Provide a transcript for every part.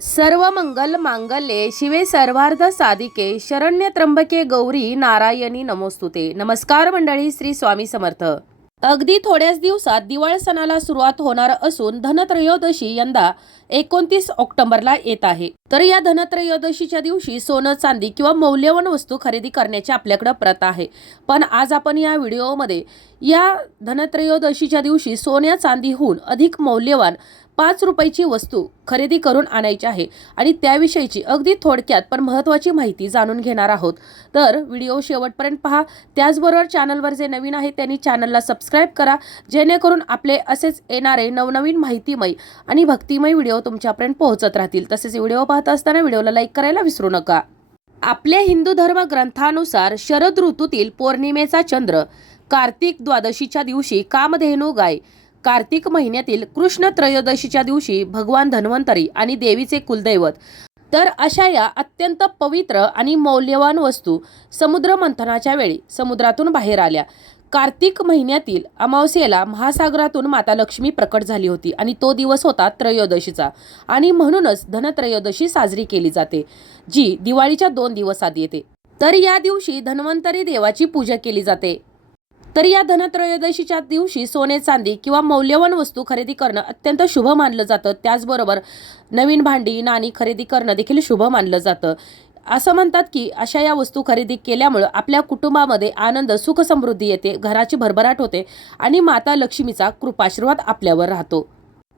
सर्व मंगल मांगल्ये शिवे सर्वार्थ साधिके शरण्य त्र्यंबके गौरी नारायणी नमोस्तुते। नमस्कार मंडळी, श्री स्वामी समर्थ। अगदी थोड्याच दिवसात दिवाळी सणाला सुरुवात होणार असून धनत्रयोदशी यंदा 29 ऑक्टोबरला येत आहे। तर या धनत्रयोदशीच्या दिवशी सोनं चांदी किंवा मौल्यवान वस्तू खरेदी करण्याची आपल्याकडे प्रथा आहे। पण आज आपण या व्हिडिओमध्ये या धनत्रयोदशीच्या दिवशी सोन्या चांदीहून अधिक मौल्यवान 5 रुपयाची वस्तू खरेदी करून आणायची आहे आणि त्याविषयीची अगदी थोडक्यात पण महत्त्वाची माहिती जाणून घेणार आहोत। तर व्हिडिओ शेवटपर्यंत पहा। त्याचबरोबर चॅनलवर जे नवीन आहे त्यांनी चॅनलला सबस्क्राइब करा, जेणेकरून आपले असेच येणारे नवनवीन माहितीमय आणि भक्तिमय व्हिडिओ तुमच्यापर्यंत पोहोचत राहतील। तसेच व्हिडिओ पाहत असताना व्हिडिओला लाईक करायला विसरू नका। आपल्या हिंदू धर्म ग्रंथानुसार शरद ऋतूतील पौर्णिमेचा चंद्र कार्तिक द्वादशीच्या दिवशी कामधेनू गाय, कार्तिक महिन्यातील कृष्ण त्रयोदशीच्या दिवशी भगवान धन्वंतरी आणि देवीचे कुलदैवत, तर अशा या अत्यंत पवित्र आणि मौल्यवान वस्तू समुद्र मंथनाच्या वेळी समुद्रातून बाहेर आल्या। कार्तिक महिन्यातील अमावस्येला महासागरातून माता लक्ष्मी प्रकट झाली होती आणि तो दिवस होता त्रयोदशीचा आणि म्हणूनच धनत्रयोदशी साजरी केली जाते, जी दिवाळीच्या 2 दिवस आधी येते। तर या दिवशी धन्वंतरी देवाची पूजा केली जाते। तर या धनत्रयोदशीच्या दिवशी सोने चांदी किंवा मौल्यवान वस्तू खरेदी करणं अत्यंत शुभ मानलं जातं। त्याचबरोबर नवीन भांडी नाणी खरेदी करणं देखील शुभ मानलं जातं। असं म्हणतात की अशा या वस्तू खरेदी केल्यामुळे आपल्या कुटुंबामध्ये आनंद सुख समृद्धी येते, घराची भरभराट होते आणि माता लक्ष्मीचा कृपाशीर्वाद आपल्यावर राहतो।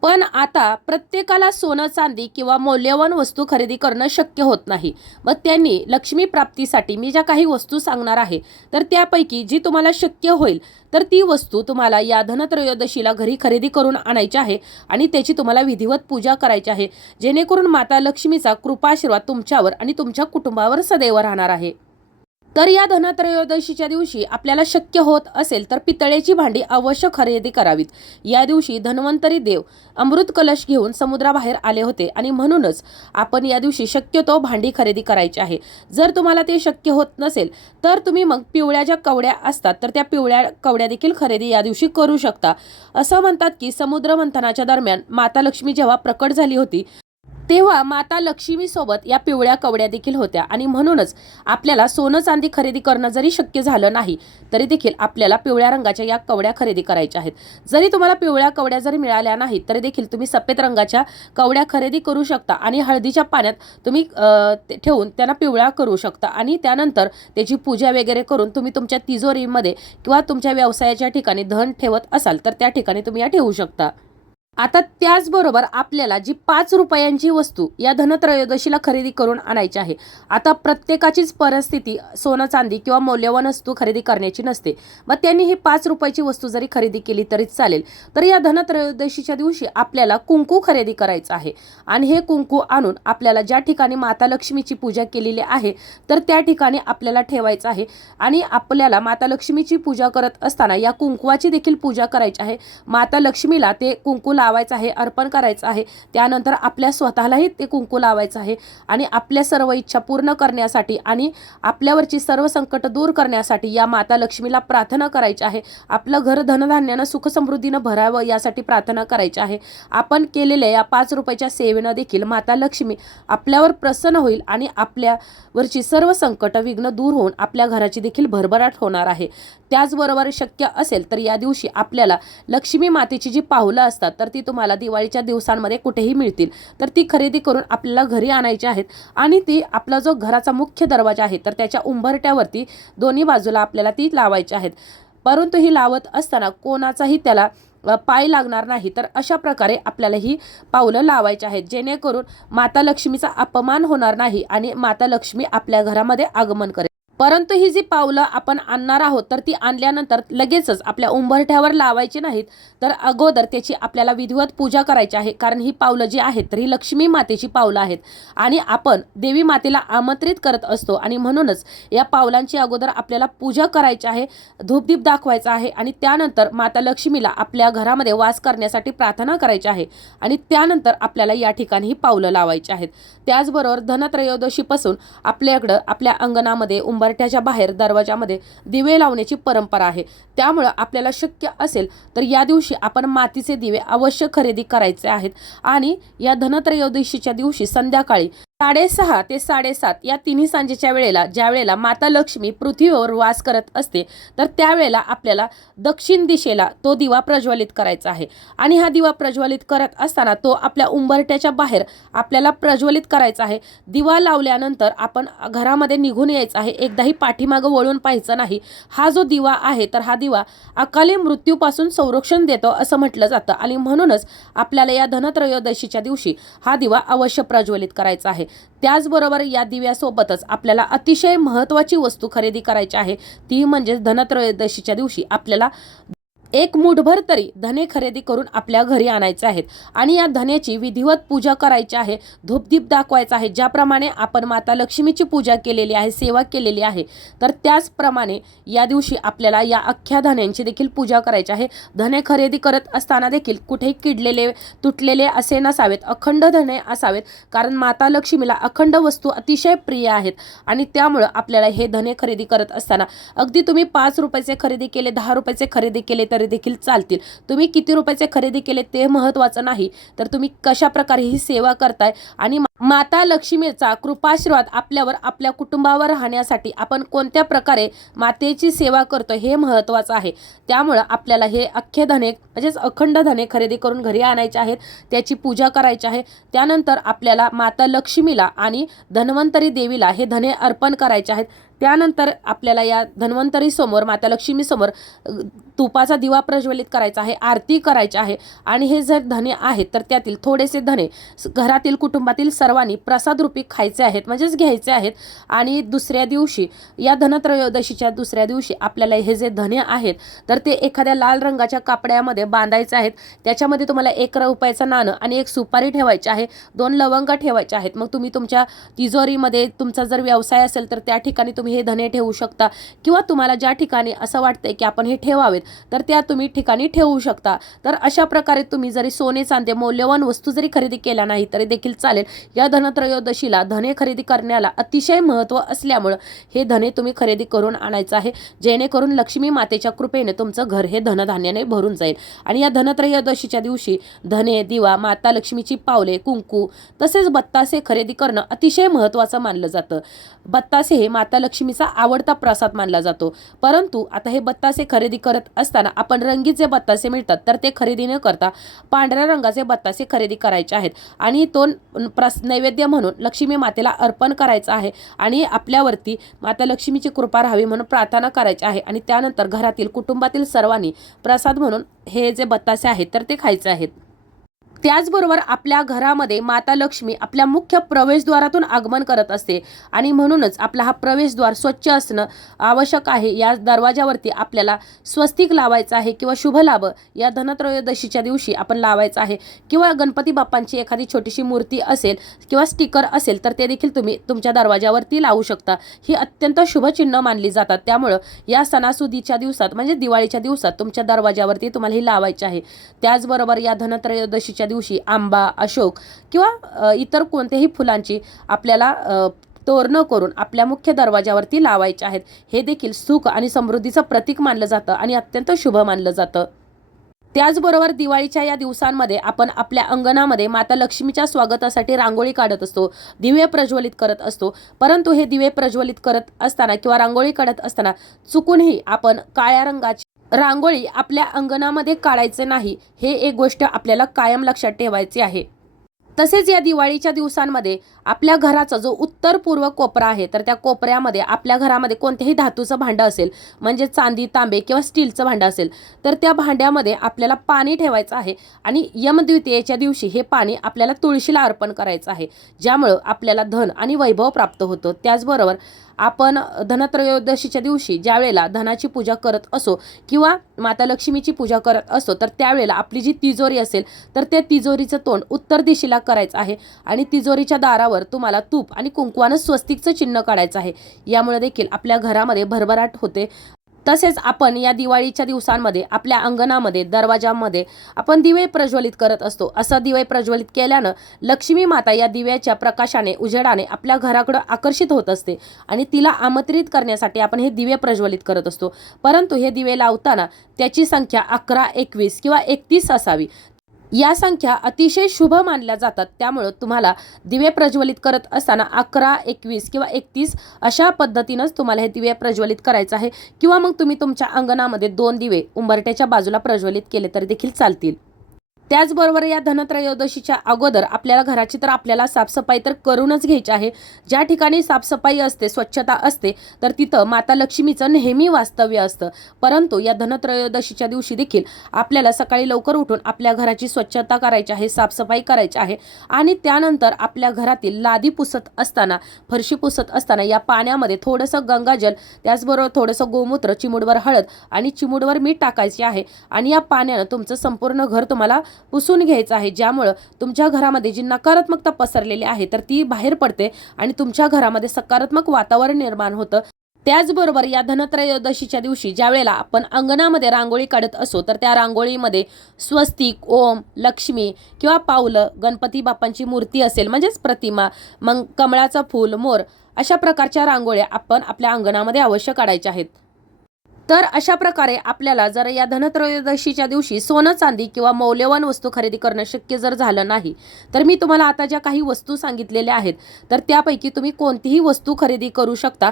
पण आता प्रत्येकाला सोनं चांदी किंवा मौल्यवान वस्तू खरेदी करणं शक्य होत नाही। मग त्यांनी लक्ष्मी प्राप्तीसाठी मी ज्या काही वस्तू सांगणार आहे तर त्यापैकी जी तुम्हाला शक्य होईल तर ती वस्तू तुम्हाला या धनत्रयोदशीला घरी खरेदी करून आणायची आहे आणि त्याची तुम्हाला विधिवत पूजा करायची आहे, जेणेकरून माता लक्ष्मीचा कृपाशीर्वाद तुमच्यावर आणि तुमच्या कुटुंबावर सदैव राहणार आहे। तर या धनत्रयोदशीच्या दिवशी आपल्याला शक्य होत असेल तर पितळेची भांडी अवश्य खरेदी करावीत। या दिवशी धन्वंतरी देव अमृत कलश घेऊन समुद्राबाहेर आले होते आणि म्हणूनच आपण या दिवशी शक्यतो भांडी खरेदी करायची आहे। जर तुम्हाला ते शक्य होत नसेल तर तुम्ही मग पिवळ्या ज्या कवड्या असतात तर त्या पिवळ्या कवड्या देखील खरेदी या दिवशी करू शकता। असं म्हणतात की समुद्र मंथनाच्या दरम्यान माता लक्ष्मी जेव्हा प्रकट झाली होती तेव्हा माता लक्ष्मी सोबत या पिवळ्या कवड्या देखील होत्या आणि म्हणूनच आपल्याला सोनं चांदी खरेदी करणं जरी शक्य झालं नाही तरी देखील आपल्याला पिवळ्या रंगाच्या या कवड्या खरेदी करायच्या आहेत। जरी तुम्हाला पिवळ्या कवड्या जरी मिळाल्या नाहीत तरी देखील तुम्ही सफेद रंगाच्या कवड्या खरेदी करू शकता आणि हळदीच्या पाण्यात तुम्ही ठेवून त्यांना पिवळा करू शकता आणि त्यानंतर त्याची पूजा वगैरे करून तुम्ही तुमच्या तिजोरीमध्ये किंवा तुमच्या व्यवसायाच्या ठिकाणी धन ठेवत असाल तर त्या ठिकाणी तुम्ही या ठेवू शकता। आता त्याचबरोबर आपल्याला जी 5 रुपयांची वस्तू या धनत्रयोदशीला खरेदी करून आणायची आहे। आता प्रत्येकाचीच परिस्थिती सोनं चांदी किंवा मौल्यवान वस्तू खरेदी करण्याची नसते, मग त्यांनी ही 5 रुपयाची वस्तू जरी खरेदी केली तरी चालेल। तर या धनत्रयोदशीच्या दिवशी आपल्याला कुंकू खरेदी करायचं आहे आणि हे कुंकू आणून आपल्याला ज्या ठिकाणी माता लक्ष्मीची पूजा केलेली आहे तर त्या ठिकाणी आपल्याला ठेवायचं आहे आणि आपल्याला माता लक्ष्मीची पूजा करत असताना या कुंकवाची देखील पूजा करायची आहे। माता लक्ष्मीला ते कुंकू लावायचं आहे, अर्पण करायचं आहे, त्यानंतर आपल्या स्वतःलाही ते कुंकू लावायचं आहे आणि आपल्या सर्व इच्छा पूर्ण करण्यासाठी आणि आपल्यावरची सर्व संकट दूर करण्यासाठी या माता लक्ष्मीला प्रार्थना करायची आहे। आपलं घर धनधान्यानं सुख समृद्धीनं भरावं यासाठी प्रार्थना करायची आहे। आपण केलेल्या या 5 रुपयाच्या सेवेनं देखील माता लक्ष्मी आपल्यावर प्रसन्न होईल आणि आपल्यावरची सर्व संकट विघ्न दूर होऊन आपल्या घराची देखील भरभराट होणार आहे। त्याचबरोबर शक्य असेल तर या दिवशी आपल्याला लक्ष्मी मातेची जी पावलं असतात तर ती तुम्हाला दिवाळीच्या दिवसांमध्ये कुठेही मिळतील, तर ती खरेदी करून आपल्याला घरी आणायची आहेत आणि ती आपला जो घराचा मुख्य दरवाजा आहे तर त्याच्या उंबरट्यावरती दोन्ही बाजूला आपल्याला ती लावायची आहेत। परंतु ही लावत असताना कोणाचाही त्याला पाय लागणार नाही, तर अशा प्रकारे आपल्याला ही पावलं लावायची आहेत, जेणेकरून माता लक्ष्मीचा अपमान होणार नाही आणि माता लक्ष्मी आपल्या घरामध्ये आगमन करेल। परंतु ही जी पावलं आपण आणणार आहोत तर ती आणल्यानंतर लगेचच आपल्या उंबरठ्यावर लावायची नाहीत, तर अगोदर त्याची आपल्याला विधिवत पूजा करायची आहे। कारण ही पावलं जी आहेत तर ही लक्ष्मी मातेची पावलं आहेत आणि आपण देवी मातेला आमंत्रित करत असतो आणि म्हणूनच या पावलांची अगोदर आपल्याला पूजा करायची आहे, धूपदीप दाखवायचा आहे आणि त्यानंतर माता लक्ष्मीला आपल्या घरामध्ये वास करण्यासाठी प्रार्थना करायची आहे आणि त्यानंतर आपल्याला या ठिकाणी ही पावलं लावायची आहेत। त्याचबरोबर धनत्रयोदशीपासून आपल्याकडं आपल्या अंगणामध्ये उंबरठ्याच्या बाहेर दरवाजामध्ये दिवे लावण्याची परंपरा आहे. त्यामुळं आपल्याला शक्य असेल तर या दिवशी आपण मातीचे दिवे अवश्य खरेदी करायचे आहेत. आणि या धनत्रयोदशीच्या दिवशी संध्याकाळी 6:30 ते 7:30 या तिन्ही सांजेच्या वेळेला, ज्या वेळेला माता लक्ष्मी पृथ्वीवर वास करत असते, तर त्यावेळेला आपल्याला दक्षिण दिशेला तो दिवा प्रज्वलित करायचा आहे. आणि हा दिवा प्रज्वलित करत असताना तो आपल्या उंबरठ्याच्या बाहेर आपल्याला प्रज्वलित करायचा आहे. दिवा लावल्यानंतर आपण घरामध्ये निघून यायचं आहे. एकदाही पाठीमागं वळून पाहायचं नाही. हा जो दिवा आहे तर हा दिवा अकाली मृत्यूपासून संरक्षण देतो असं म्हटलं जातं. आणि म्हणूनच आपल्याला या धनत्रयोदशीच्या दिवशी हा दिवा अवश्य प्रज्वलित करायचा आहे. त्याचबरोबर या दिव्यासोबतच आपल्याला अतिशय महत्त्वाची वस्तू खरेदी करायची आहे. ती म्हणजे धनत्रयोदशीच्या दिवशी आपल्याला एक मूठभर तरी धने खरेदी करून आपल्या घरी आणायचे आहेत. आणि या धन्याची विधिवत पूजा करायची आहे. धूपदीप दाखवायचा आहे. ज्याप्रमाणे आपण माता लक्ष्मीची पूजा केलेली आहे, सेवा केलेली आहे, तर त्याचप्रमाणे या दिवशी आपल्याला या अख्ख्या धन्यांची देखील पूजा करायची आहे. धने खरेदी करत असताना देखील कुठेही किडलेले तुटलेले असे नसावेत, अखंड धने असावेत. कारण माता लक्ष्मीला अखंड वस्तू अतिशय प्रिय आहेत. आणि त्यामुळं आपल्याला हे धने खरेदी करत असताना अगदी तुम्ही 5 रुपयाचे खरेदी केले, 10 रुपयाचे खरेदी केले तरी देखील चालतील. तुम्ही किती रुपयाचे खरेदी केले ते महत्त्वाचं नाही, तर तुम्ही कशा प्रकारे ही सेवा करताय आणि माता लक्ष्मीचा कृपाशीर्वाद आपल्यावर, आपल्या कुटुंबावर राहण्यासाठी आपण कोणत्या प्रकारे मातेची सेवा करतो हे महत्त्वाचं आहे. त्यामुळं आपल्याला हे अख्खे धने म्हणजेच अखंड धने खरेदी करून घरी आणायचे आहेत. त्याची पूजा करायची आहे. त्यानंतर आपल्याला माता लक्ष्मीला आणि धन्वंतरी देवीला हे धने अर्पण करायचे आहेत. त्यानंतर आपल्याला या धन्वंतरी समोर, माता लक्ष्मी समोर तुपाचा दिवा प्रज्वलित करायचा आहे, आरती करायची आहे. आणि हे जर धने आहेत तर त्यातील थोडेसे धने घरातील कुटुंबातील सर्वांनी प्रसाद रूपी खायचे आहेत, म्हणजेच घ्यायचे आहेत. आणि दुसऱ्या दिवशी या धनत्रयोदशीच्या दुसऱ्या दिवशी आपल्याला हे जे धने आहेत तर ते एखाद्या लाल रंगाच्या कापड्यामध्ये बांधायचे आहेत. त्याच्यामध्ये तुम्हाला 1 रुपयाचं नाणं आणि 1 सुपारी ठेवायची आहे, 2 लवंगा ठेवायच्या आहेत. मग तुम्ही तुमच्या तिजोरीमध्ये तुमचा जर व्यवसाय असेल तर त्या ठिकाणी तुम्ही हे धने ठेवू शकता. किंवा तुम्हाला ज्या ठिकाणी असं वाटतंय की आपण हे ठेवावेत तर त्या तुम्ही ठिकाणी ठेवू शकता. तर अशा प्रकारे तुम्ही जरी सोने चांदी मौल्यवान वस्तू जरी खरेदी केल्या नाही तरी देखील चालेल. या धनत्रयोदशीला धने खरेदी करण्याला अतिशय महत्त्व असल्यामुळं हे धने तुम्ही खरेदी करून आणायचं आहे, जेणेकरून लक्ष्मी मातेच्या कृपेने तुमचं घर हे धनधान्याने भरून जाईल. आणि या धनत्रयोदशीच्या दिवशी धने, दिवा, माता लक्ष्मीची पावले, कुंकू तसेच बत्तासे खरेदी करणं अतिशय महत्त्वाचं मानलं जातं. बत्तासे हे माता लक्ष्मीचा आवडता प्रसाद मानला जातो. परंतु आता हे बत्तासे खरेदी करत असताना आपण रंगीत जे बत्तासे मिळतात तर ते खरेदी न करता पांढऱ्या रंगाचे बत्तासे खरेदी करायचे आहेत. आणि तो नैवेद्य म्हणून लक्ष्मी मातेला अर्पण करायचा आहे. आणि आपल्यावरती माता लक्ष्मीची कृपा राहावी म्हणून प्रार्थना करायची आहे. आणि त्यानंतर घरातील कुटुंबातील सर्वांनी प्रसाद म्हणून हे जे बत्तासे आहेत तर ते खायचे आहेत. त्याचबरोबर आपल्या घरामध्ये माता लक्ष्मी आपल्या मुख्य प्रवेशद्वारातून आगमन करत असते. आणि म्हणूनच आपला हा प्रवेशद्वार स्वच्छ असणं आवश्यक आहे. या दरवाजावरती आपल्याला स्वस्तिक लावायचं आहे किंवा शुभलाभ या धनत्रयोदशीच्या दिवशी आपण लावायचं आहे. किंवा गणपती बाप्पांची एखादी छोटीशी मूर्ती असेल किंवा स्टिकर असेल तर ते देखील तुम्ही तुमच्या दरवाजावरती लावू शकता. ही अत्यंत शुभचिन्ह मानली जातात. त्यामुळं या सणासुदीच्या दिवसात म्हणजे दिवाळीच्या दिवसात तुमच्या दरवाजावरती तुम्हाला ही लावायची आहे. त्याचबरोबर या धनत्रयोदशीच्या दिवशी आंबा, अशोक किंवा इतर कोणत्याही फुलांची आपल्याला तोरणं करून आपल्या मुख्य दरवाजावरती लावायचे आहेत. हे देखील सुख आणि समृद्धीचं प्रतीक मानलं जातं आणि अत्यंत शुभ मानलं जातं. त्याचबरोबर दिवाळीच्या या दिवसांमध्ये आपण आपल्या अंगणामध्ये माता लक्ष्मीच्या स्वागतासाठी रांगोळी काढत असतो, दिवे प्रज्वलित करत असतो. परंतु हे दिवे प्रज्वलित करत असताना किंवा रांगोळी काढत असताना चुकूनही आपण काळ्या रंगाची रांगोळी आपल्या अंगणामध्ये काढायचे नाही. हे एक गोष्ट आपल्याला कायम लक्षात ठेवायची आहे. तसेच या दिवाळीच्या दिवसांमध्ये आपल्या घराचा जो उत्तर पूर्व कोपरा आहे तर त्या कोपऱ्यामध्ये आपल्या घरामध्ये कोणत्याही धातूचं भांडं असेल, म्हणजे चांदी, तांबे किंवा स्टीलचं भांडं असेल तर त्या भांड्यामध्ये आपल्याला पाणी ठेवायचं आहे. आणि यमद्वितीयेच्या दिवशी हे पाणी आपल्याला तुळशीला अर्पण करायचं आहे, ज्यामुळं आपल्याला धन आणि वैभव प्राप्त होतं. त्याचबरोबर आपण धनत्रयोदशीच्या दिवशी ज्या वेळेला धनाची पूजा करत असो किंवा माता लक्ष्मीची पूजा करत असो तर त्यावेळेला आपली जी तिजोरी असेल तर त्या तिजोरीचं तोंड उत्तर दिशेला करायचं आहे. आणि तिजोरीच्या दारावर तुम्हाला तूप आणि कुंकवानं स्वस्तिकचं चिन्ह काढायचं आहे. यामुळे देखील आपल्या घरामध्ये भरभराट होते. तसेच आपण या दिवाळीच्या दिवसांमध्ये आपल्या अंगणामध्ये दरवाजामध्ये आपण दिवे प्रज्वलित करत असतो. असं दिवे प्रज्वलित केल्यानं लक्ष्मी माता या दिव्याच्या प्रकाशाने उजेडाने आपल्या घराकडे आकर्षित होत असते आणि तिला आमंत्रित करण्यासाठी आपण हे दिवे प्रज्वलित करत असतो. परंतु हे दिवे लावताना त्याची संख्या 11, 21 किंवा 31 असावी. या संख्या अतिशय शुभ मानल्या जातात. त्यामुळं तुम्हाला दिवे प्रज्वलित करत असताना 11, 21 किंवा 31 अशा पद्धतीनंच तुम्हाला हे दिवे प्रज्वलित करायचं आहे. किंवा मग तुम्ही तुमच्या अंगणामध्ये 2 दिवे उंबरठ्याच्या बाजूला प्रज्वलित केले तरी देखील चालतील. त्याचबरोबर या धनत्रयोदशीच्या अगोदर आपल्याला घराची तर आपल्याला साफसफाई तर करूनच घ्यायची आहे. ज्या ठिकाणी साफसफाई असते, स्वच्छता असते, तर तिथं माता लक्ष्मीचं नेहमी वास्तव्य असतं. परंतु या धनत्रयोदशीच्या दिवशी देखील आपल्याला सकाळी लवकर उठून आपल्या घराची स्वच्छता करायची आहे, साफसफाई करायची आहे आणि त्यानंतर आपल्या घरातील लादी पुसत असताना, फरशी पुसत असताना या पाण्यामध्ये थोडंसं गंगाजल, त्याचबरोबर थोडंसं गोमूत्र, चिमूटभर हळद आणि चिमूटभर मीठ टाकायचे आहे आणि या पाण्यानं तुमचं संपूर्ण घर तुम्हाला पुसून घ्यायचं आहे. ज्यामुळं तुमच्या घरामध्ये जी नकारात्मकता पसरलेली आहे तर ती बाहेर पडते आणि तुमच्या घरामध्ये सकारात्मक वातावरण निर्माण होतं. त्याचबरोबर या धनत्रयोदशीच्या दिवशी ज्या वेळेला आपण अंगणामध्ये रांगोळी काढत असो तर त्या रांगोळीमध्ये स्वस्तिक, ओम, लक्ष्मी किंवा पावलं, गणपती बाप्पांची मूर्ती असेल म्हणजेच प्रतिमा, मग कमळाचं फूल, मोर अशा प्रकारच्या रांगोळ्या आपण आपल्या अंगणामध्ये अवश्य काढायच्या आहेत. तर अशा प्रकारे आपल्याला जर या धनत्रयोदशीच्या दिवशी सोनं, चांदी किंवा मौल्यवान वस्तू खरेदी करणं शक्य जर झालं नाही, तर मी तुम्हाला आता ज्या काही वस्तू सांगितलेल्या आहेत तर त्यापैकी तुम्ही कोणतीही वस्तू खरेदी करू शकता.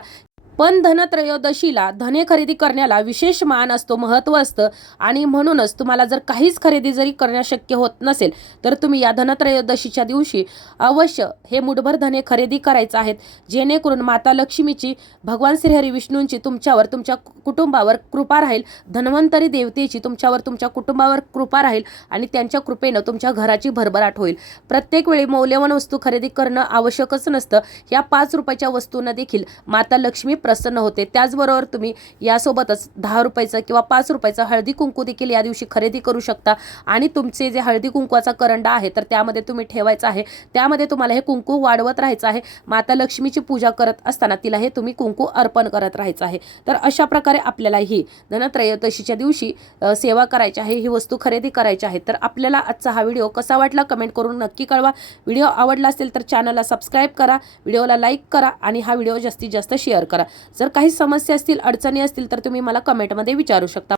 पण धनत्रयोदशीला धने खरेदी करण्याला विशेष मान असतो, महत्त्व असतं आणि म्हणूनच तुम्हाला जर काहीच खरेदी जरी करणं शक्य होत नसेल तर तुम्ही या धनत्रयोदशीच्या दिवशी अवश्य हे मुठभर धने खरेदी करायचं आहेत. जेणेकरून माता लक्ष्मीची, भगवान श्रीहरी विष्णूंची तुमच्यावर, तुमच्या कुटुंबावर कृपा राहील. धन्वंतरी देवतेची तुमच्यावर, तुमच्या कुटुंबावर कृपा राहील आणि त्यांच्या कृपेनं तुमच्या घराची भरभराट होईल. प्रत्येक वेळी मौल्यवान वस्तू खरेदी करणं आवश्यकच नसतं. या 5 रुपयाच्या वस्तूंना देखील माता लक्ष्मी प्रसन्न होते. त्याचबरोबर तुम्ही यासोबतच 10 रुपयाचं किंवा 5 रुपयाचं हळदी कुंकू देखील या दिवशी खरेदी करू शकता आणि तुमचे जे हळदी कुंकवाचा करंडा आहे तर त्यामध्ये तुम्ही ठेवायचा आहे. त्यामध्ये तुम्हाला हे कुंकू वाढवत राहायचं आहे. माता लक्ष्मीची पूजा करत असताना तिला हे तुम्ही कुंकू अर्पण करत राहायचं आहे. तर अशा प्रकारे आपल्याला ही धनत्रयोदशीच्या दिवशी सेवा करायची आहे, ही वस्तू खरेदी करायची आहे. तर आपल्याला आजचा हा व्हिडिओ कसा वाटला कमेंट करून नक्की कळवा. व्हिडिओ आवडला असेल तर चॅनलला सबस्क्राईब करा, व्हिडिओला लाईक करा आणि हा व्हिडिओ जास्तीत जास्त शेअर करा. जर काही समस्या असतील, अडचणी असतील तर तुम्ही मला कमेंटमध्ये विचारू शकता.